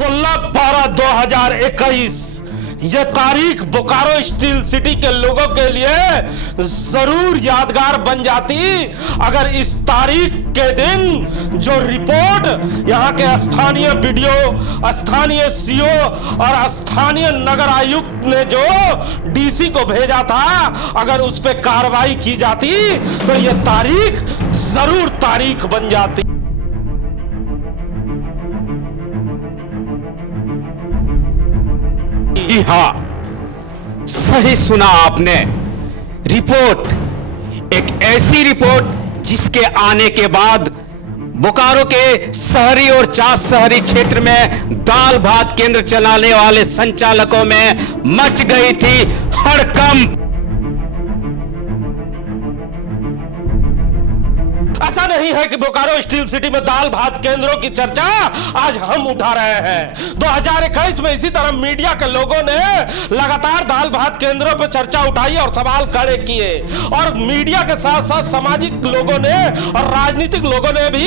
16/12/2021 ये तारीख Bokaro steel city के लोगों के लिए जरूर यादगार बन जाती अगर इस तारीख के दिन जो रिपोर्ट यहाँ के स्थानीय बीडीओ, स्थानीय सीओ और स्थानीय नगर आयुक्त ने जो डीसी को भेजा था, अगर उस पर कार्रवाई की जाती तो ये तारीख जरूर तारीख बन जाती। जी हाँ, सही सुना आपने। रिपोर्ट, एक ऐसी रिपोर्ट जिसके आने के बाद बोकारो के शहरी और चास शहरी क्षेत्र में दाल भात केंद्र चलाने वाले संचालकों में मच गई थी हड़कंप। ऐसा नहीं है कि बोकारो स्टील सिटी में दाल भात केंद्रों की चर्चा आज हम उठा रहे हैं। 2021 में इसी तरह मीडिया के लोगों ने लगातार दाल भात केंद्रों पर चर्चा उठाई और सवाल खड़े किए, और मीडिया के साथ साथ सामाजिक लोगों ने और राजनीतिक लोगों ने भी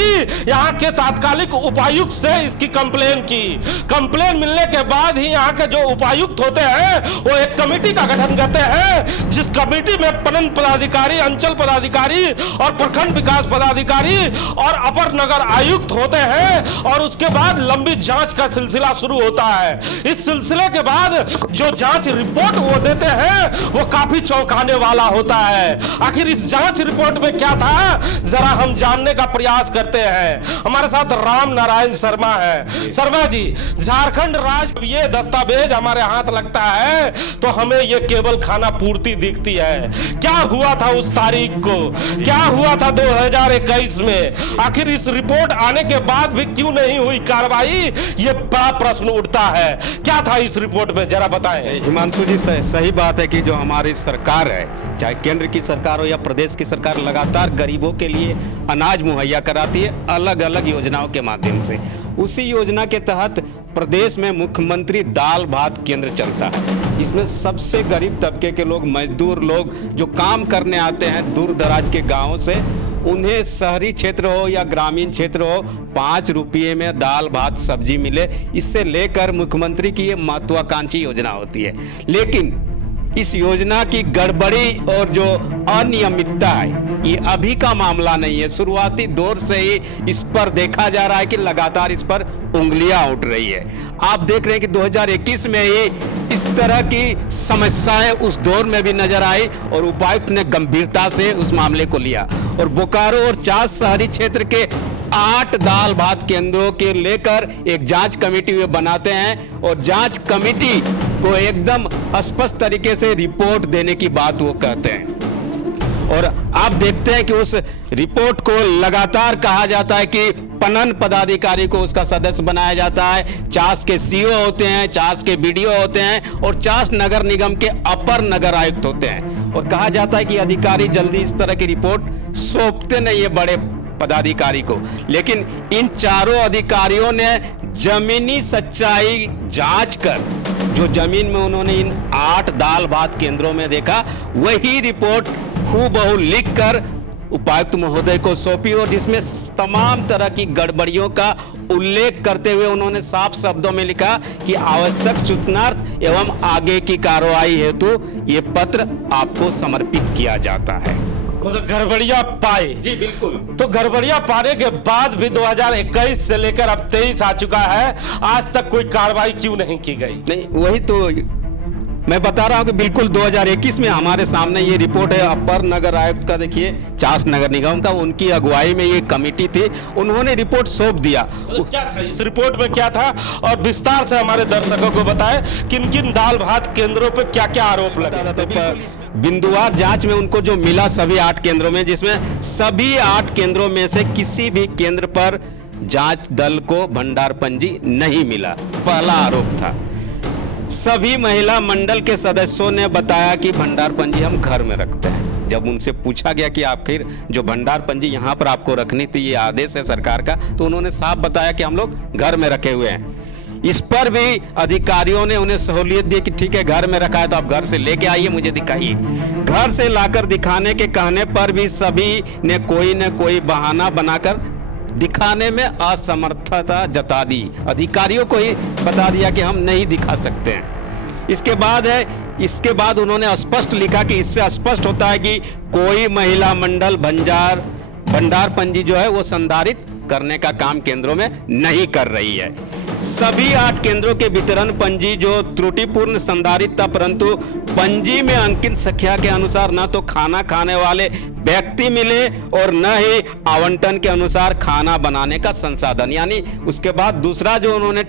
यहाँ के तात्कालिक उपायुक्त से इसकी कंप्लेन की। कंप्लेन मिलने के बाद ही यहाँ के जो उपायुक्त होते हैं वो एक कमेटी का गठन करते हैं, जिस कमेटी में पनन पदाधिकारी, अंचल पदाधिकारी और प्रखंड विकास पदाधिकारी और अपर नगर आयुक्त होते हैं, और उसके बाद लंबी जांच का सिलसिला शुरू होता है। इस सिलसिले के बाद जो जांच रिपोर्ट वो देते हैं वो काफी चौंकाने वाला होता है। आखिर इस जांच रिपोर्ट में क्या था, जरा हम जानने का प्रयास करते हैं। हमारे साथ राम नारायण शर्मा है। शर्मा जी, झारखंड राज्य ये दस्तावेज हमारे हाथ लगता है तो हमें ये केवल खाना पूर्ति दिखती है। क्या हुआ था उस तारीख को, क्या हुआ था 2021 में? आखिर इस रिपोर्ट आने के बाद भी क्यों नहीं हुई कार्रवाई, ये बड़ा प्रश्न उठता है। क्या था इस रिपोर्ट में, जरा बताएं। हिमांशु जी, सही बात है कि जो हमारी सरकार है, चाहे केंद्र की सरकार हो या प्रदेश की सरकार, लगातार गरीबों के लिए अनाज मुहैया कराती है अलग अलग योजनाओं के माध्यम से। उसी योजना के तहत प्रदेश में मुख्यमंत्री दाल भात केंद्र चलता है, जिसमें सबसे गरीब तबके के लोग, मजदूर लोग जो काम करने आते हैं दूर दराज के गांवों से, उन्हें शहरी क्षेत्र हो या ग्रामीण क्षेत्र हो 5 रुपये में दाल भात सब्जी मिले, इससे लेकर मुख्यमंत्री की ये महत्वाकांक्षी योजना होती है। लेकिन इस योजना की गड़बड़ी और जो अनियमितता है, ये अभी का मामला नहीं है। शुरुआती दौर से ही इस पर देखा जा रहा है कि लगातार इस पर उंगलियां उठ रही है। आप देख रहे हैं कि 2021 में ही इस तरह की समस्याएं उस दौर में भी नजर आई और उपायुक्त ने गंभीरता से उस मामले को लिया और बोकारो और चास शहरी क्षेत्र के 8 दाल भात केंद्रों के लेकर एक जांच कमेटी वे बनाते हैं और जांच कमेटी को एकदम स्पष्ट तरीके से रिपोर्ट देने की बात वो कहते हैं। और आप देखते हैं कि उस रिपोर्ट को लगातार कहा जाता है कि पनन पदाधिकारी को उसका सदस्य बनाया जाता है, चास के सीओ होते हैं, चास के बीडीओ होते हैं और चास नगर निगम के अपर नगर आयुक्त होते हैं। और कहा जाता है कि अधिकारी जल्दी इस तरह की रिपोर्ट सौंपते नहीं है बड़े पदाधिकारी को। लेकिन इन चारों अधिकारियों ने जमीनी सच्चाई जांच कर जो जमीन में उन्होंने इन 8 दाल भात केंद्रों में देखा, वही रिपोर्ट हूबहू लिखकर उपायुक्त महोदय को सौंपी और जिसमें तमाम तरह की गड़बड़ियों का उल्लेख करते हुए उन्होंने साफ शब्दों में लिखा कि आवश्यक सूचनार्थ एवं आगे की कार्रवाई हेतु ये पत्र आपको समर्पित किया जाता है। मतलब गड़बड़ियां पाए। जी बिल्कुल। तो गड़बड़ियां पाने के बाद भी 2021 से लेकर अब 23 आ चुका है, आज तक कोई कार्रवाई क्यों नहीं की गई? नहीं, वही तो मैं बता रहा हूं कि बिल्कुल 2021 में हमारे सामने ये रिपोर्ट है अपर नगर आयुक्त का। देखिए, चास नगर निगम का, उनकी अगुवाई में ये कमेटी थी, उन्होंने रिपोर्ट सौंप दिया। तो क्या था इस रिपोर्ट में, क्या था, और विस्तार से हमारे दर्शकों को बताएं किन किन दाल भात केंद्रों पे क्या क्या आरोप लगा था। तो बिंदुवार जांच में उनको जो मिला सभी 8 केंद्रों में, जिसमें सभी 8 केंद्रों में से किसी भी केंद्र पर जांच दल को भंडार पंजी नहीं मिला, पहला आरोप था। सभी महिला मंडल के सदस्यों ने बताया कि भंडार पंजी हम घर में रखते हैं। जब उनसे पूछा गया कि आखिर जो भंडार पंजी यहाँ पर आपको रखनी थी, ये आदेश है सरकार का, तो उन्होंने साफ बताया कि हम लोग घर में रखे हुए हैं। इस पर भी अधिकारियों ने उन्हें सहूलियत दी कि ठीक है, घर में रखा है तो आप घर से लेके आइए, मुझे दिखाइए। घर से लाकर दिखाने के कहने पर भी सभी ने कोई न कोई बहाना बनाकर दिखाने में असमर्थता जता दी, अधिकारियों को ही बता दिया कि हम नहीं दिखा सकते हैं। इसके बाद उन्होंने स्पष्ट लिखा कि इससे स्पष्ट होता है कि कोई महिला मंडल भंडार पंजी जो है वो संधारित करने का काम केंद्रों में नहीं कर रही है। सभी 8 केंद्रों के वितरण पंजी जो त्रुटिपूर्ण संधारित था, परंतु पंजी में अंकित संख्या के अनुसार न तो खाना खाने वाले व्यक्ति मिले और न ही आवंटन के अनुसार खाना बनाने का संसाधन। यानी उसके बाद दूसरा जो उन्होंने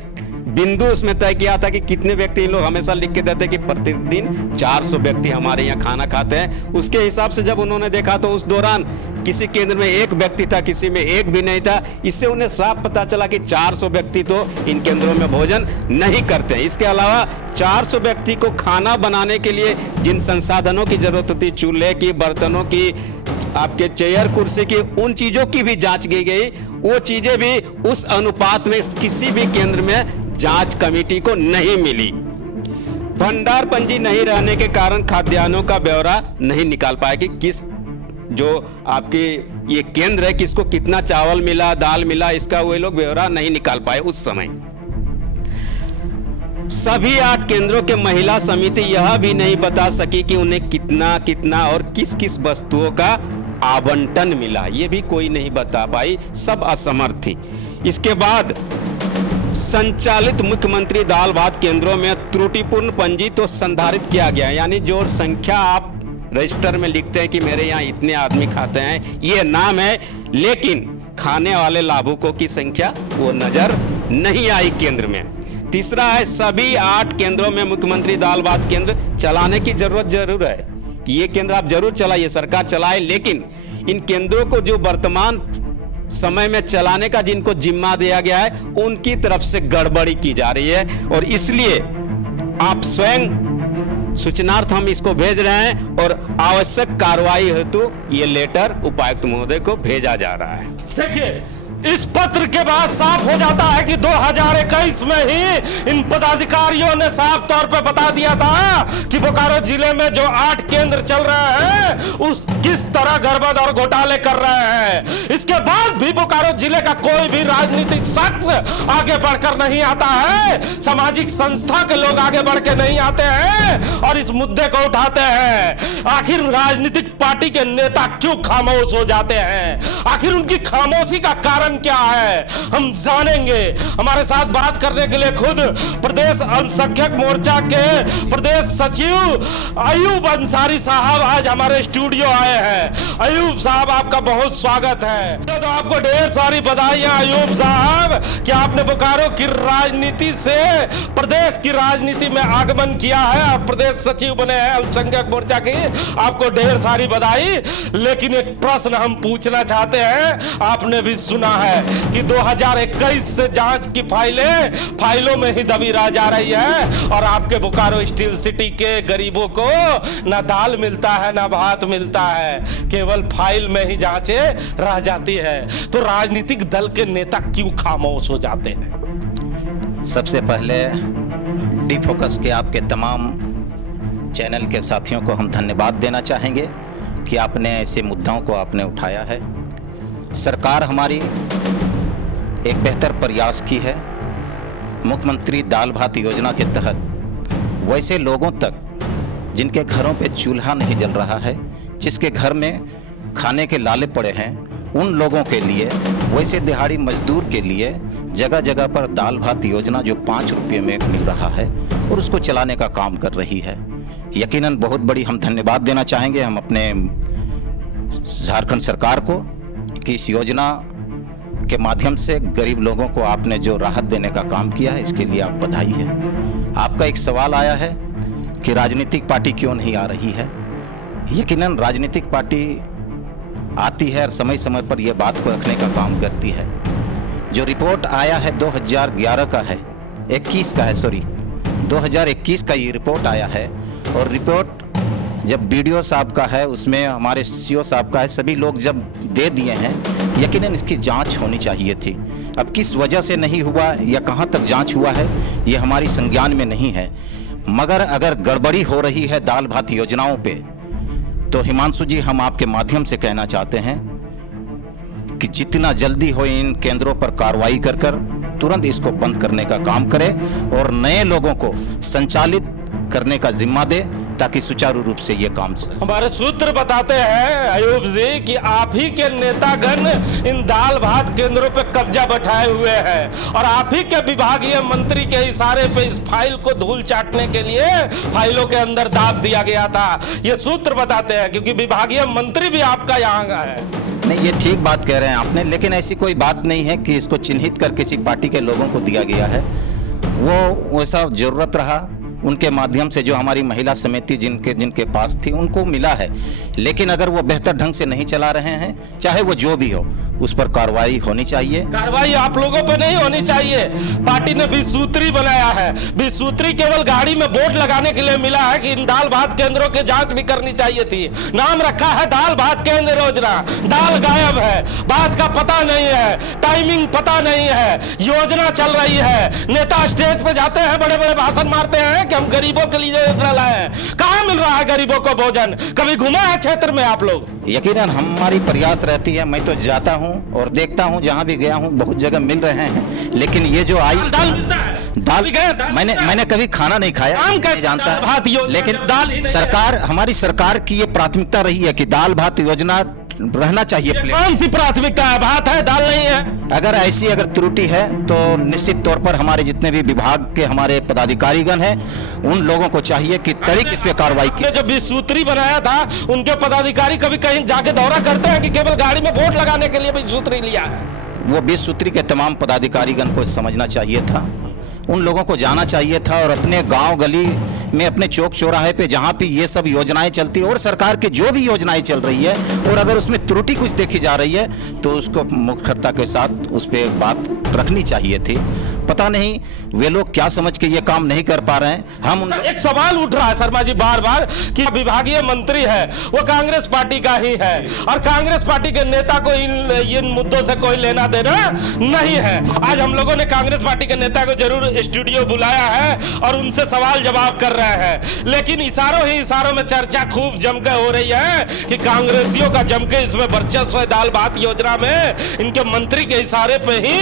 बिंदु उसमें तय किया था कि कितने व्यक्ति, इन लोग हमेशा लिख के देते कि प्रतिदिन 400 व्यक्ति हमारे यहाँ खाना खाते हैं। उसके हिसाब से जब उन्होंने देखा तो उस दौरान किसी केंद्र में 1 व्यक्ति था, किसी में 1 भी नहीं था। इससे उन्हें साफ पता चला कि 400 व्यक्ति तो इन केंद्रों में भोजन नहीं करते हैं। इसके अलावा 400 व्यक्ति को खाना बनाने के लिए जिन संसाधनों की जरूरत होती, चूल्हे की, बर्तनों की, आपके चेयर कुर्सी की, उन चीजों की भी जांच की गई। वो चीजें भी उस अनुपात में किसी भी केंद्र में जांच कमेटी को नहीं मिली। भंडार पंजी नहीं रहने के कारण खाद्यान्नों का ब्यौरा नहीं निकाल पाए कि किस जो आपके ये केंद्र है किसको कितना चावल मिला, दाल मिला, इसका वे लोग ब्यौरा नहीं निकाल पाए उस समय। सभी 8 केंद्रों के महिला समिति यह भी नहीं बता सकी कि उन्हें कितना कितना और किस किस वस्तुओं का आवंटन मिला, ये भी कोई नहीं बता पाई, सब असमर्थ थी। इसके बाद संचालित मुख्यमंत्री दाल भात केंद्रों में त्रुटिपूर्ण पंजी तो संधारित किया गया, यानी जो संख्या आप रजिस्टर में लिखते हैं कि मेरे यहाँ इतने आदमी खाते हैं, ये नाम है, लेकिन खाने वाले लाभुकों की संख्या वो नजर नहीं आई केंद्र में। तीसरा है, सभी 8 केंद्रों में मुख्यमंत्री दाल भात केंद्र चलाने की जरूरत जरूर है कि ये केंद्र आप जरूर चलाइए, सरकार चलाए, लेकिन इन केंद्रों को जो वर्तमान समय में चलाने का जिनको जिम्मा दिया गया है उनकी तरफ से गड़बड़ी की जा रही है। और इसलिए आप स्वयं सूचनार्थ हम इसको भेज रहे हैं और आवश्यक कार्रवाई हेतु ये लेटर उपायुक्त महोदय को भेजा जा रहा है। देखिए, इस पत्र के बाद साफ हो जाता है कि 2021 में ही इन पदाधिकारियों ने साफ तौर पे बता दिया था कि बोकारो जिले में जो 8 केंद्र चल रहे हैं उस किस तरह गड़बड़ और घोटाले कर रहे हैं। इसके बाद भी बोकारो जिले का कोई भी राजनीतिक शख्स आगे बढ़कर नहीं आता है, सामाजिक संस्था के लोग आगे बढ़ के नहीं आते हैं और इस मुद्दे को उठाते हैं। आखिर राजनीतिक पार्टी के नेता क्यों खामोश हो जाते हैं? आखिर उनकी खामोशी का कारण क्या है, हम जानेंगे। हमारे साथ बात करने के लिए खुद प्रदेश अल्पसंख्यक मोर्चा के प्रदेश सचिव अयूब अंसारी साहब आज हमारे स्टूडियो आए हैं। अयूब साहब, आपका बहुत स्वागत है। तो आपको ढेर सारी बधाइयां अयूब साहब कि आपने बोकारो की राजनीति से प्रदेश की राजनीति में आगमन किया है, आप प्रदेश सचिव बने हैं अल्पसंख्यक मोर्चा की, आपको ढेर सारी बधाई। लेकिन एक प्रश्न हम पूछना चाहते हैं, आपने भी सुना है कि 2021 से जांच की फाइलों में ही दबी रह जा रही है और आपके बोकारो स्टील सिटी के गरीबों को ना दाल मिलता है ना भात मिलता है, केवल फाइल में ही जांचें रह जाती है। तो राजनीतिक दल के नेता क्यों खामोश हो जाते हैं? सबसे पहले डी फोकस के आपके तमाम चैनल के साथियों को हम धन्यवाद देना चाहेंगे कि आपने ऐसे मुद्दों को आपने उठाया है। सरकार हमारी एक बेहतर प्रयास की है। मुख्यमंत्री दाल भात योजना के तहत वैसे लोगों तक जिनके घरों पे चूल्हा नहीं जल रहा है, जिसके घर में खाने के लाले पड़े हैं, उन लोगों के लिए, वैसे दिहाड़ी मजदूर के लिए जगह जगह पर दाल भात योजना जो 5 रुपये में मिल रहा है और उसको चलाने का काम कर रही है। यकीनन बहुत बड़ी हम धन्यवाद देना चाहेंगे हम अपने झारखंड सरकार को कि इस योजना के माध्यम से गरीब लोगों को आपने जो राहत देने का काम किया है, इसके लिए आप बधाई है। आपका एक सवाल आया है कि राजनीतिक पार्टी क्यों नहीं आ रही है। यकीनन राजनीतिक पार्टी आती है और समय समय पर यह बात को रखने का काम करती है। जो रिपोर्ट आया है 2011 का है, 2021 का ये रिपोर्ट आया है और रिपोर्ट जब बीडीओ साहब का है, उसमें हमारे सीओ साहब का है, सभी लोग जब दे दिए हैं, यकीनन इसकी जांच होनी चाहिए थी। अब किस वजह से नहीं हुआ या कहां तक जांच हुआ है ये हमारी संज्ञान में नहीं है, मगर अगर गड़बड़ी हो रही है दाल भात योजनाओं पे तो हिमांशु जी हम आपके माध्यम से कहना चाहते हैं कि जितना जल्दी हो इन केंद्रों पर कार्रवाई कर तुरंत इसको बंद करने का काम करे और नए लोगों को संचालित करने का जिम्मा दे ताकि सुचारू रूप से ये काम चले। हमारे सूत्र बताते हैं अयूब जी कि आप ही के नेतागण इन दाल भात केंद्रों पे कब्जा बैठाए हुए हैं और आप ही के विभागीय मंत्री के इशारे पे इस फाइल को धूल चाटने के लिए फाइलों के अंदर दाब दिया गया था। ये सूत्र बताते हैं क्योंकि विभागीय मंत्री भी आपका यहाँ का है। नहीं, ये ठीक बात कह रहे हैं आपने, लेकिन ऐसी कोई बात नहीं है कि इसको चिन्हित कर किसी पार्टी के लोगों को दिया गया है। वो वैसा जरूरत रहा उनके माध्यम से जो हमारी महिला समिति जिनके पास थी उनको मिला है, लेकिन अगर वो बेहतर ढंग से नहीं चला रहे हैं, चाहे वो जो भी हो, उस पर कार्रवाई होनी चाहिए। कार्रवाई आप लोगों पे नहीं होनी चाहिए। पार्टी ने 20 सूत्री बनाया है। 20 सूत्री केवल गाड़ी में बोर्ड लगाने के लिए मिला है कि इन दाल भात केंद्रों की जांच भी करनी चाहिए थी। नाम रखा है दाल भात केंद्र योजना, दाल गायब है, बात का पता नहीं है, टाइमिंग पता नहीं है, योजना चल रही है। नेता स्टेज पे जाते हैं, बड़े बड़े भाषण मारते हैं कि हम गरीबों के लिए योजना लाए हैं। कहाँ मिल रहा है गरीबों को भोजन? कभी घुमा है क्षेत्र में आप लोग? यकीनन हमारी प्रयास रहती है, मैं तो जाता हूं और देखता हूं, जहां भी गया हूं बहुत जगह मिल रहे हैं, लेकिन ये जो आई दाल मिलता है, दाल मैंने कभी खाना नहीं खाया, नहीं जानता, लेकिन सरकार, हमारी सरकार की ये प्राथमिकता रही है कि दाल भात योजना रहना चाहिए। कौन सी प्राथमिकता है? भात है, दाल नहीं है। अगर ऐसी त्रुटि है तो निश्चित तौर पर हमारे जितने भी विभाग के हमारे पदाधिकारीगण हैं उन लोगों को चाहिए कि त्वरित इस पे कार्रवाई की। जो 20 सूत्री बनाया था उनके पदाधिकारी कभी कहीं जाके दौरा करते हैं कि केवल गाड़ी में वोट लगाने के लिए 20 सूत्री लिया? वो 20 सूत्री के तमाम पदाधिकारीगण को समझना चाहिए था, उन लोगों को जाना चाहिए था और अपने गांव गली में, अपने चौक चौराहे पे जहां पे ये सब योजनाएं चलती है और सरकार की जो भी योजनाएं चल रही है और अगर उसमें त्रुटि कुछ देखी जा रही है तो उसको मुखरता के साथ उस पर बात रखनी चाहिए थी। पता नहीं वे लोग क्या समझ के ये काम नहीं कर पा रहे हैं। हम एक सवाल उठ रहा है शर्मा जी बार बार कि विभागीय मंत्री है वो कांग्रेस पार्टी का ही है और कांग्रेस पार्टी के नेता को इन मुद्दों से कोई लेना देना नहीं है। आज हम लोगों ने कांग्रेस पार्टी के नेता को जरूर स्टूडियो बुलाया है और उनसे सवाल जवाब कर रहे हैं, लेकिन इशारों ही इशारों में चर्चा खूब जमकर हो रही है कि कांग्रेसियों का जमके इसमें वर्चस्व है। दाल भात योजना में इनके मंत्री के इशारे पे ही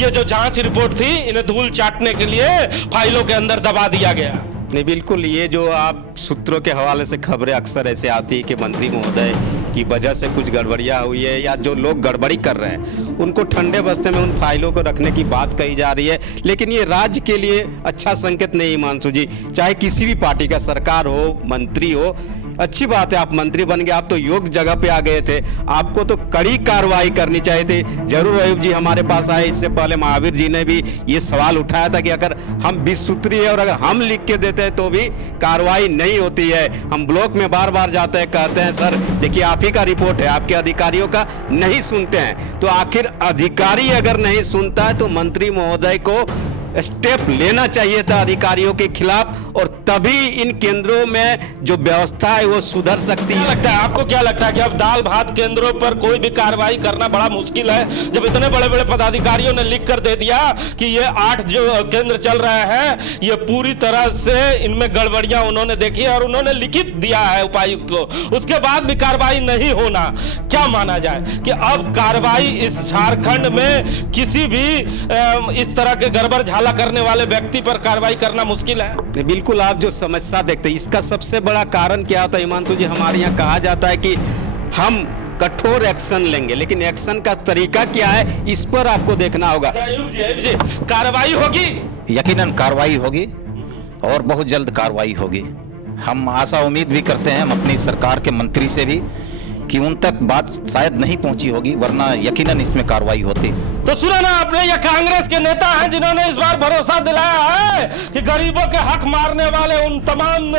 ये जो जांच रिपोर्ट थी इन्हें धूल चाटने के लिए फाइलों के अंदर दबा दिया गया। नहीं, बिल्कुल, ये जो आप सूत्रों के हवाले से खबरें अक्सर ऐसे आती है कि मंत्री महोदय की वजह से कुछ गड़बड़ियाँ हुई है या जो लोग गड़बड़ी कर रहे हैं उनको ठंडे बस्ते में उन फाइलों को रखने की बात कही जा रही है, लेकिन ये राज्य के लिए अच्छा संकेत नहीं हिमांशु जी। चाहे किसी भी पार्टी का सरकार हो, मंत्री हो, अच्छी बात है आप मंत्री बन गए, आप तो योग्य जगह पे आ गए थे, आपको तो कड़ी कार्रवाई करनी चाहिए थी। जरूर अयूब जी हमारे पास आए, इससे पहले महावीर जी ने भी ये सवाल उठाया था कि अगर हम 20 सूत्री है और अगर हम लिख के देते हैं तो भी कार्रवाई नहीं होती है। हम ब्लॉक में बार बार जाते हैं, कहते हैं सर देखिए आप ही का रिपोर्ट है, आपके अधिकारियों का नहीं सुनते हैं। तो आखिर अधिकारी अगर नहीं सुनता है तो मंत्री महोदय को स्टेप लेना चाहिए था अधिकारियों के खिलाफ और तभी इन केंद्रों में जो व्यवस्था है वो सुधर सकती है। लगता है आपको, क्या लगता है कि अब दाल भात केंद्रों पर कोई भी कार्रवाई करना बड़ा मुश्किल है जब इतने बड़े बड़े पदाधिकारियों ने लिख कर दे दिया कि ये 8 जो केंद्र चल रहे हैं ये पूरी तरह से इनमें गड़बड़ियां उन्होंने देखी और उन्होंने लिखित दिया है उपायुक्त को, उसके बाद भी कार्रवाई नहीं होना? क्या माना जाए कि अब कार्रवाई इस झारखंड में किसी भी इस तरह के गड़बड़ झाला करने वाले व्यक्ति पर कार्रवाई करना मुश्किल है? बिल्कुल, आप जो समस्या देखते हैं इसका सबसे बड़ा कारण क्या होता है हिमांशु जी? हमारे यहाँ कहा जाता है कि हम कठोर एक्शन लेंगे, लेकिन एक्शन का तरीका क्या है इस पर आपको देखना होगा। कार्रवाई होगी, यकीनन कार्रवाई होगी और बहुत जल्द कार्रवाई होगी। हम आशा उम्मीद भी करते हैं हम अपनी सरकार के मंत्री से भी कि उन तक बात शायद नहीं पहुंची होगी, वरना यकीनन इसमें कार्रवाई होती। तो सुना ना आपने, ये कांग्रेस के नेता हैं जिन्होंने इस बार भरोसा दिलाया है कि गरीबों के हक मारने वाले उन तमाम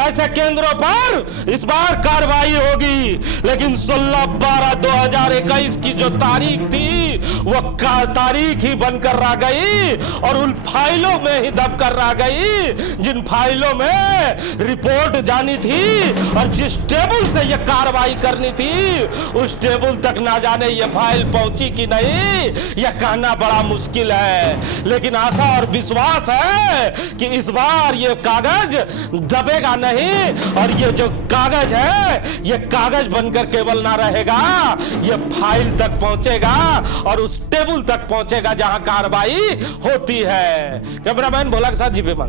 ऐसे केंद्रों पर इस बार कार्रवाई होगी, लेकिन 16/12/2021 की जो तारीख थी वो तारीख ही बनकर रह गई और उन फाइलों में ही दबकर रह गई जिन फाइलों में रिपोर्ट जानी थी और जिस टेबल से ये कार्रवाई करनी थी उस टेबल तक ना जाने ये फाइल पहुंची कि नहीं यह कहना बड़ा मुश्किल है, लेकिन आशा और विश्वास है कि इस बार ये कागज दबेगा नहीं और ये जो कागज है ये कागज बनकर केवल ना रहेगा, ये फाइल तक पहुंचेगा और उस टेबल तक पहुंचेगा जहां कार्रवाई होती है। कैमरामैन भोला के साथ जीपी मान।